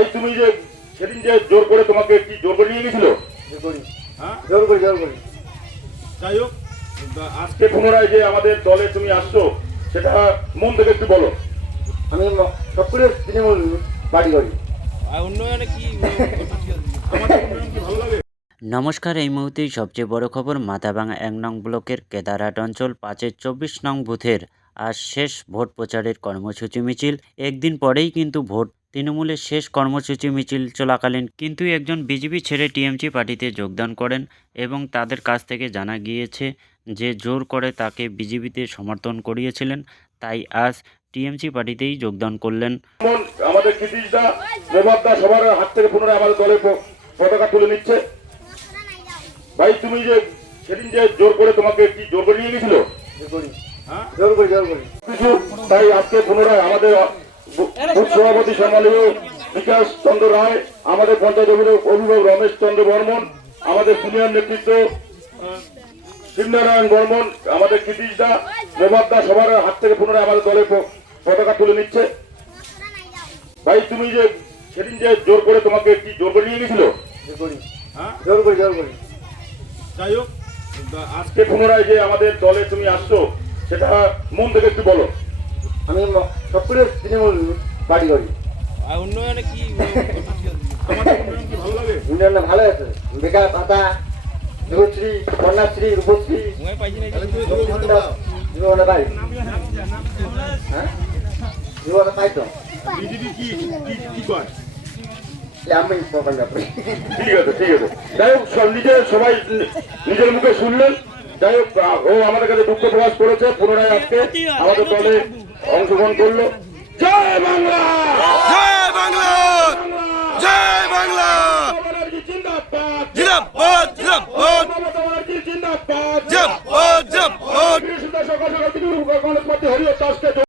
ভাই তুমি যে সেদিন যে জোর করে তোমাকে কি জোর করে নিয়ে গেছিল? হ্যাঁ জোর করি যাই হোক, আজকে পুনরায় যে আমাদের দলে তুমি আসছো সেটা মন থেকে একটু বলো। আমি সবগুলো তৃণমূল পার্টি করি। উন্নয়নে কি আমাদের উন্নয়ন কি ভালো লাগে? নমস্কার, এই মুহূর্তেই সবচেয়ে বড় খবর। মাথাভাঙা ১ নং ব্লকের কেদারহাট অঞ্চল ৫-এর ২৪ নং বুথের আজ শেষ ভোট প্রচারের কর্মসূচি মিছিল। একদিন পরেই কিন্তু ভোট। তৃণমূলের শেষ কর্মসূচি মিছিল চলাকালীন কিন্তু একজন বিজেপি ছেড়ে টিএমসি পার্টিতে যোগদান করেন এবং তাদের কাছ থেকে জানা গিয়েছে যে জোর করে তাকে বিজেপিতে সমর্থন করিয়েছিলেন, তাই আজ টিএমসি পার্টিতেই যোগদান করলেন। আমাদের কৃতিশদা মোবাদ্দা সবার হাত থেকে পুনরায় আমাদের দলের পতাকা তুলে নিচ্ছে। ভাই তুমি যে সেদিন যে জোর করে তোমাকে কি জোর করে নিয়ে গেছিল? হ্যাঁ জোর করি কিছু তাই আজকে পুনরায় আমাদের বুথ সভাপতি সম্মানীয় বিকাশ চন্দ্র রায়, আমাদের পঞ্চায়েত অভিভাবক রমেশ চন্দ্র বর্মন, আমাদের সিনিয়র নেতৃত্ব শিবনারায়ণ বর্মন, আমাদের কৃতিশদা মোবাদ্দা সবার হাত থেকে পুনরায় আমাদের দলের পতাকা তুলে নিচ্ছে। ভাই তুমি যে সেদিন যে জোর করে তোমাকে কি জোর করে নিয়ে গেছিল? হ্যাঁ জোর করি যাই হোক, আজকে পুনরায় যে আমাদের দলে তুমি আসছো সেটা মন থেকে একটু বলো। আমি সবগুলো তৃণমূল পার্টি করি। উন্নয়নে কি আমাদের উন্নয়ন কি ভালো লাগে? উন্নয়ন ভালো আছে, বেকার ভাতা, যুবশ্রী, কন্যাশ্রী, রূপশ্রী, পাইছি না যুবভাতা পাই। হ্যাঁ যুবভাতা পাই তো। বিজেপি কি কি করে? আমি প্রোগ্রাম করি। ঠিক আছে ঠিক আছে, যাই হোক সবাই নিজের মুখে শুনলেন। যাই হোক, ও আমাদের কাছে দুঃখ প্রকাশ করেছে, পুনরায় আজকে আমাদের দলে অংশগ্রহণ করলো। জয় বাংলা, জয় বাংলা, জয় বাংলা, জিন্দাবাদ জিন্দাবাদ,